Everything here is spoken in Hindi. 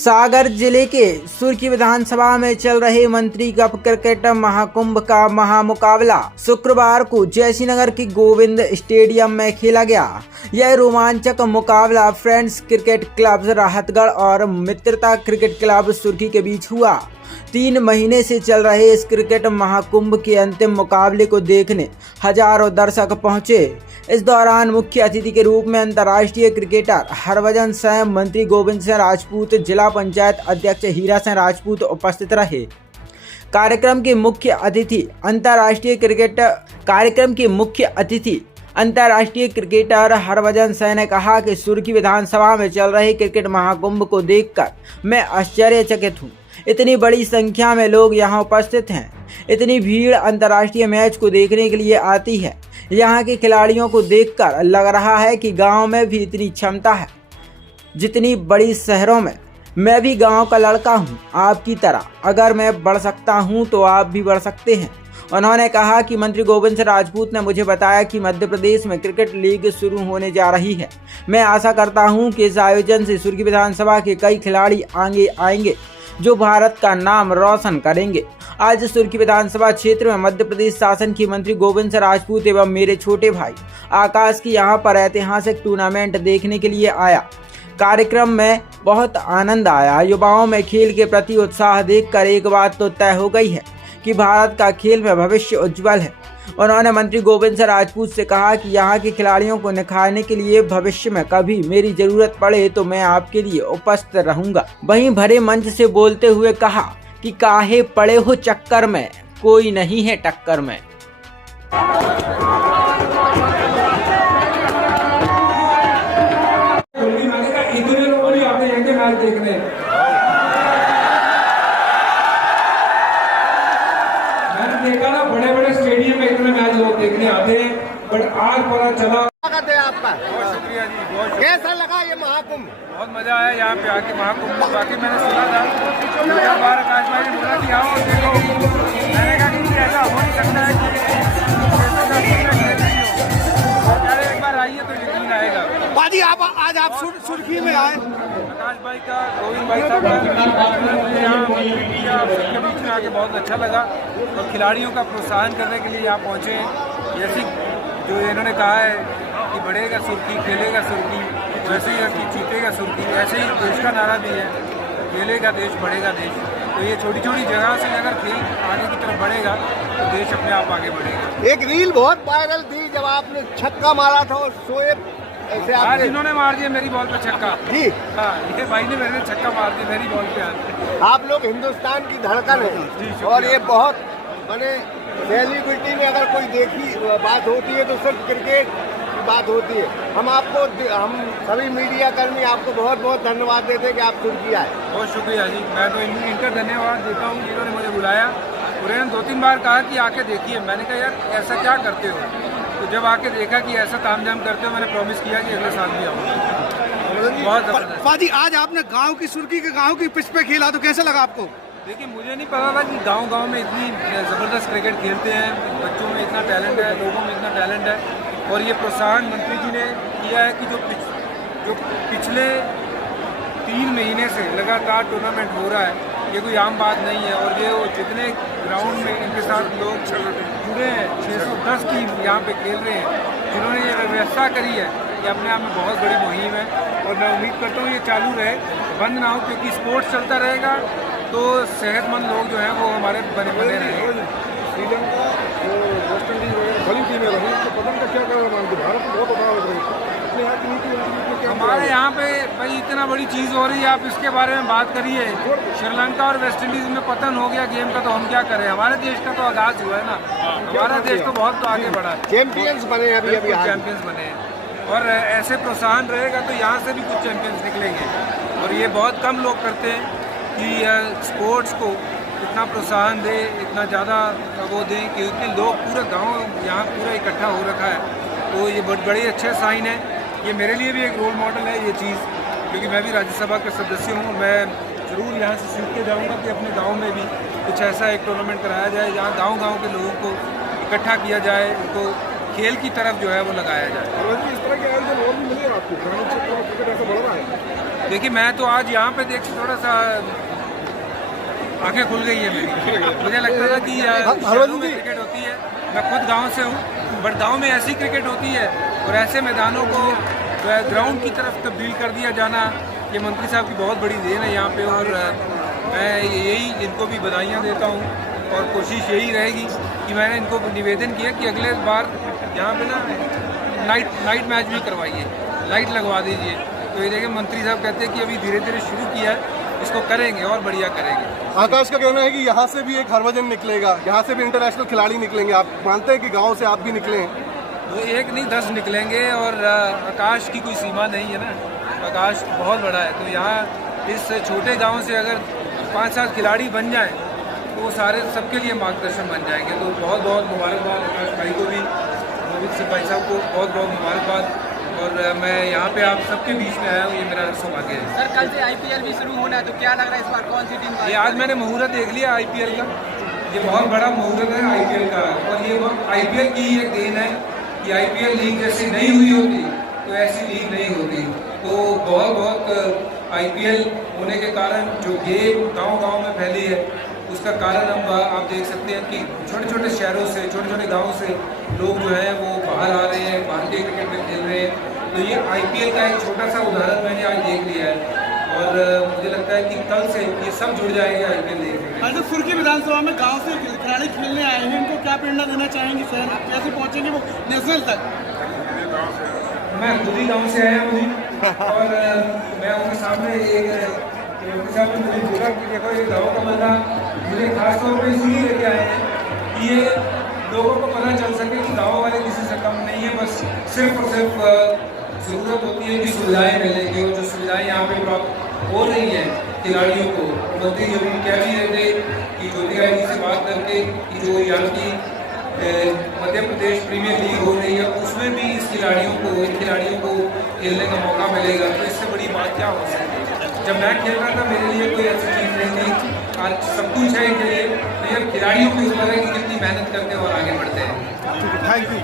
सागर जिले के सुर्खी विधानसभा में चल रहे मंत्री कप क्रिकेट महाकुंभ का महामुकाबला शुक्रवार को जयसिंहनगर के गोविंद स्टेडियम में खेला गया। यह रोमांचक मुकाबला फ्रेंड्स क्रिकेट क्लब राहतगढ़ और मित्रता क्रिकेट क्लब सुर्खी के बीच हुआ। 3 महीने से चल रहे इस क्रिकेट महाकुंभ के अंतिम मुकाबले को देखने हजारों दर्शक पहुंचे। इस दौरान मुख्य अतिथि के रूप में अंतर्राष्ट्रीय क्रिकेटर हरभजन सिंह, मंत्री गोविंद सिंह राजपूत, जिला पंचायत अध्यक्ष हीरा सिंह राजपूत उपस्थित रहे। कार्यक्रम के मुख्य अतिथि अंतर्राष्ट्रीय क्रिकेटर हरभजन सिंह ने कहा कि सुर्खी विधानसभा में चल रहे क्रिकेट महाकुंभ को देखकर मैं आश्चर्यचकित हूँ। इतनी बड़ी संख्या में लोग यहाँ उपस्थित हैं। इतनी भीड़ अंतर्राष्ट्रीय मैच को देखने के लिए आती है। यहाँ के खिलाड़ियों को देखकर लग रहा है कि गांव में भी इतनी क्षमता है जितनी बड़ी शहरों में। मैं भी गांव का लड़का हूँ आपकी तरह। अगर मैं बढ़ सकता हूँ तो आप भी बढ़ सकते हैं। उन्होंने कहा कि मंत्री गोविंद सिंह राजपूत ने मुझे बताया कि मध्य प्रदेश में क्रिकेट लीग शुरू होने जा रही है। मैं आशा करता हूँ कि इस आयोजन से सुर्खी विधानसभा के कई खिलाड़ी आगे आएंगे जो भारत का नाम रोशन करेंगे। आज सुर्खी विधानसभा क्षेत्र में मध्य प्रदेश शासन की मंत्री गोविंद सिंह राजपूत एवं मेरे छोटे भाई आकाश की यहां पर ऐतिहासिक टूर्नामेंट देखने के लिए आया। कार्यक्रम में बहुत आनंद आया। युवाओं में खेल के प्रति उत्साह देखकर एक बात तो तय हो गई है कि भारत का खेल में भविष्य उज्जवल है। उन्होंने मंत्री गोविंद सिंह राजपूत से कहा कि यहाँ के खिलाड़ियों को निखारने के लिए भविष्य में कभी मेरी जरूरत पड़े तो मैं आपके लिए उपस्थित रहूंगा। वहीं भरे मंच से बोलते हुए कहा कि काहे पड़े हो चक्कर में, कोई नहीं है टक्कर में। देखा ना बड़े बड़े स्टेडियम में इतने मैच लोग देखने आते हैं, बट आज पता चला। आपका बहुत शुक्रिया जी, बहुत शुक्रिया। कैसा लगा ये महाकुंभ? बहुत मजा आया यहाँ पे आके महाकुंभ। बाकी मैंने सुना था एक बार आकाश भाई ने बोला कि आओ देखो। मैंने कहा कि ऐसा हो नहीं सकता है कि एक बार आइए तो यकीन आएगा। बाजी आज आप सुर्खी में आए। आकाश भाई का, गोविंद भाई साहब का मुझे यहाँ के बीच में आके बहुत अच्छा लगा और खिलाड़ियों का प्रोत्साहन करने के लिए यहाँ पहुँचे हैं। जैसे जो इन्होंने कहा है कि बढ़ेगा सुर्खी, खेलेगा सुर्खी, वैसे ही कि जीतेगा सुर्खी, ऐसे ही देश का नारा भी है, खेलेगा देश, बढ़ेगा देश। तो ये छोटी छोटी जगह से अगर खेल आगे की तरफ बढ़ेगा तो देश अपने आप आगे बढ़ेगा। एक रील बहुत वायरल थी जब आपने छक्का मारा था और शोएब ऐसे आज इन्होंने मार दिया मेरी बॉल पे छक्का जी। हाँ, ये भाई ने मेरे छक्का मार दिया मेरी बॉल पे। आप लोग हिंदुस्तान की धड़कन है और ये बहुत बने सेलिब्रिटी में अगर कोई देखी बात होती है तो सिर्फ क्रिकेट की बात होती है। हम सभी मीडिया कर्मी आपको बहुत बहुत धन्यवाद देते हैं कि आप सुर्खी आए। बहुत शुक्रिया जी। मैं तो इनका धन्यवाद देता हूँ जिन्होंने मुझे बुलाया और इन्होंने 2-3 बार कहा कि आके देखिए। मैंने कहा यार ऐसा क्या करते हो, तो जब आके देखा कि ऐसा तामझाम करते हो, मैंने प्रॉमिस किया कि अगले साल भी आऊँगा। बहुत जबरदस्त। फाजी आज आपने गांव की सुर्खी के गांव की पिच पे खेला तो कैसा लगा आपको? देखिए मुझे नहीं पता था कि गांव में इतनी ज़बरदस्त क्रिकेट खेलते हैं, बच्चों में इतना टैलेंट है, लोगों में इतना टैलेंट है। और ये प्रोत्साहन मंत्री जी ने किया है कि जो पिछले 3 महीने से लगातार टूर्नामेंट हो रहा है, ये कोई आम बात नहीं है। और ये जितने ग्राउंड में इनके साथ लोग जुड़े हैं, 610 टीम यहाँ पे खेल रहे हैं, जिन्होंने ये व्यवस्था करी है, ये अपने आप में बहुत बड़ी मुहिम है। और मैं उम्मीद करता हूँ ये चालू रहे, बंद ना हो, क्योंकि स्पोर्ट्स चलता रहेगा तो सेहतमंद लोग जो हैं वो हमारे बने रहेंगे। श्रीलंका वेस्ट इंडीज वगैरह बड़ी टीमें रही, तो पता नहीं क्या कर रहा है, भारत बहुत हमारे यहाँ पे भाई इतना बड़ी चीज़ हो रही है, आप इसके बारे में बात करिए। श्रीलंका और वेस्ट इंडीज में पतन हो गया गेम का, तो हम क्या करें? हमारे देश का तो आगाज हुआ है ना, हमारा देश तो बहुत आगे बढ़ा है, चैंपियंस बने अभी चैंपियंस बने हैं। और ऐसे प्रोत्साहन रहेगा तो यहाँ से भी कुछ चैंपियंस निकलेंगे। और ये बहुत कम लोग करते हैं कि स्पोर्ट्स को इतना प्रोत्साहन दे, इतना ज़्यादा वो दें कि इतने लोग पूरे गांव यहाँ पूरा इकट्ठा हो रखा है। तो ये बहुत बड़े अच्छे साइन है। ये मेरे लिए भी एक रोल मॉडल है ये चीज़, क्योंकि मैं भी राज्यसभा का सदस्य हूँ। मैं ज़रूर यहाँ से सीख के जाऊँगा कि अपने गाँव में भी कुछ ऐसा एक टूर्नामेंट कराया जाए जहाँ गाँव के लोगों को इकट्ठा किया जाए, उनको खेल की तरफ जो है वो लगाया जाए। और वैसे इस तरह के आयोजन और भी मिले आपको ग्रामीण क्षेत्रों में क्रिकेट ऐसा बढ़ रहा है? देखिए मैं तो आज यहाँ पे देख के थोड़ा सा आंखें खुल गई है मेरी। मुझे लगता था कि शहरों में क्रिकेट होती है, मैं खुद गांव से हूँ, बट गांव में ऐसी क्रिकेट होती है और ऐसे मैदानों को जो है ग्राउंड की तरफ तब्दील कर दिया जाना, ये मंत्री साहब की बहुत बड़ी देन है यहाँ पे। और मैं यही इनको भी बधाइयाँ देता हूँ और कोशिश यही रहेगी कि मैंने इनको निवेदन किया कि अगले बार यहाँ पे ना नाइट मैच भी करवाइए, लाइट लगवा दीजिए। तो ये देखिए मंत्री साहब कहते हैं कि अभी धीरे धीरे शुरू किया है, इसको करेंगे और बढ़िया करेंगे। आकाश का कहना है कि यहाँ से भी एक हरभजन निकलेगा, यहाँ से भी इंटरनेशनल खिलाड़ी निकलेंगे। आप मानते हैं कि गांव से आप भी निकले हैं? तो एक नहीं 10 निकलेंगे और आकाश की कोई सीमा नहीं है ना, आकाश बहुत बड़ा है। तो यहाँ इस छोटे गांव से अगर 5-7 खिलाड़ी बन जाएं तो वो सारे सबके लिए मार्गदर्शन बन जाएंगे। तो बहुत बहुत मुबारकबाद आकाश भाई को भी, मोहित सिंह भाई साहब को बहुत बहुत मुबारकबाद। और मैं यहाँ पे आप सबके बीच में आया हूँ, ये मेरा सौभाग्य है। सर कल से IPL भी शुरू होना है, तो क्या लग रहा है इस बार कौन सी टीम? ये आज मैंने मुहूर्त देख लिया IPL का, ये बहुत बड़ा मुहूर्त है IPL का। और ये IPL की एक देन है कि IPL लीग जैसी नहीं हुई होती तो ऐसी लीग नहीं होती। तो बहुत बहुत IPL होने के कारण जो गेम गांव-गांव में फैली है, उसका कारण हम आप देख सकते हैं कि छोटे छोटे शहरों से, छोटे छोटे गाँव से लोग जो हैं वो बाहर आ रहे हैं, भारतीय क्रिकेट में खेल रहे हैं। तो ये IPL का एक छोटा सा उदाहरण मैंने आज देख लिया है और मुझे लगता है कि कल से ये सब जुड़ जाएंगे IPL देखने। आज सुर्खी विधानसभा में गांव से खिलाड़ी खेलने आए हैं, इनको क्या प्रेरणा देना चाहेंगे सर? कैसे पहुंचेंगे वो नेशनल तक? मैं खुद ही गाँव से आया हूँ और मैं उनके सामने एक मुझे बोला कि देखो ये गाँव का बंदा, मुझे खास तौर पर इसलिए लेके आए हैं कि ये लोगों को पता चल सके कि गाँव वाले किसी से कम नहीं है। बस सिर्फ और सिर्फ ज़रूरत होती है कि सुविधाएँ मिलेंगी और जो सुविधाएँ यहाँ पे प्राप्त हो रही हैं खिलाड़ियों को। मोदी जी भी कह भी रहे थे कि ज्योतिराय जी से बात करके कि जो यहाँ की मध्य प्रदेश प्रीमियर लीग हो रही है उसमें भी इन खिलाड़ियों को खेलने का मौका मिलेगा। तो इससे बड़ी बात क्या हो सकती है? जब मैं खेल रहा था मेरे लिए कोई ऐसी चीज़ नहीं थी, आज सब कुछ है इनके लिए। तो ये खिलाड़ियों के ऊपर है कि कितनी मेहनत करते हैं और आगे बढ़ते हैं। Thank you.